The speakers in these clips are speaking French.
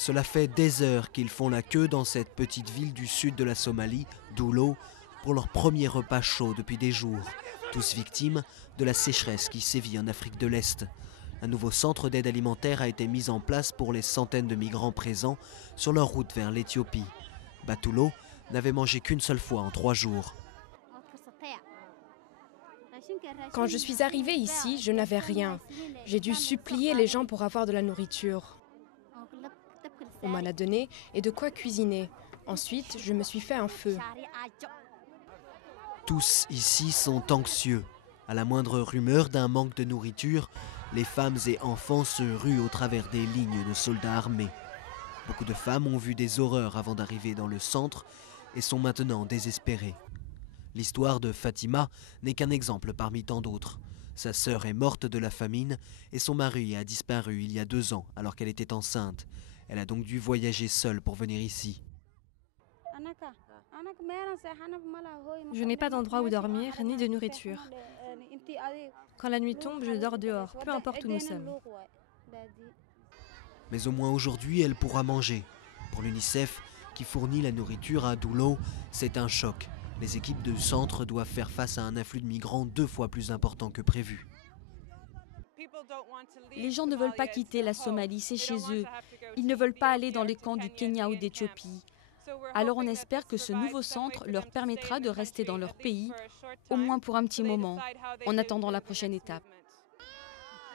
Cela fait des heures qu'ils font la queue dans cette petite ville du sud de la Somalie, Doulo, pour leur premier repas chaud depuis des jours. Tous victimes de la sécheresse qui sévit en Afrique de l'Est. Un nouveau centre d'aide alimentaire a été mis en place pour les centaines de migrants présents sur leur route vers l'Éthiopie. Batulo n'avait mangé qu'une seule fois en 3 jours. Quand je suis arrivée ici, je n'avais rien. J'ai dû supplier les gens pour avoir de la nourriture. On m'en a donné et de quoi cuisiner. Ensuite, je me suis fait un feu. Tous ici sont anxieux. À la moindre rumeur d'un manque de nourriture, les femmes et enfants se ruent au travers des lignes de soldats armés. Beaucoup de femmes ont vu des horreurs avant d'arriver dans le centre et sont maintenant désespérées. L'histoire de Fatima n'est qu'un exemple parmi tant d'autres. Sa sœur est morte de la famine et son mari a disparu il y a 2 ans alors qu'elle était enceinte. Elle a donc dû voyager seule pour venir ici. Je n'ai pas d'endroit où dormir ni de nourriture. Quand la nuit tombe, je dors dehors, peu importe où nous sommes. Mais au moins aujourd'hui, elle pourra manger. Pour l'UNICEF, qui fournit la nourriture à Doulo, c'est un choc. Les équipes du centre doivent faire face à un afflux de migrants 2 fois plus important que prévu. Les gens ne veulent pas quitter la Somalie, c'est chez eux. Ils ne veulent pas aller dans les camps du Kenya ou d'Éthiopie. Alors on espère que ce nouveau centre leur permettra de rester dans leur pays, au moins pour un petit moment, en attendant la prochaine étape.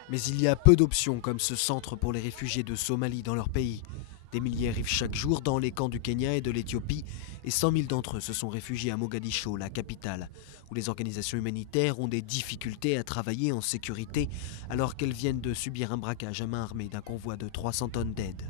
Mais il y a peu d'options comme ce centre pour les réfugiés de Somalie dans leur pays. Des milliers arrivent chaque jour dans les camps du Kenya et de l'Éthiopie et 100 000 d'entre eux se sont réfugiés à Mogadiscio, la capitale, où les organisations humanitaires ont des difficultés à travailler en sécurité alors qu'elles viennent de subir un braquage à main armée d'un convoi de 300 tonnes d'aide.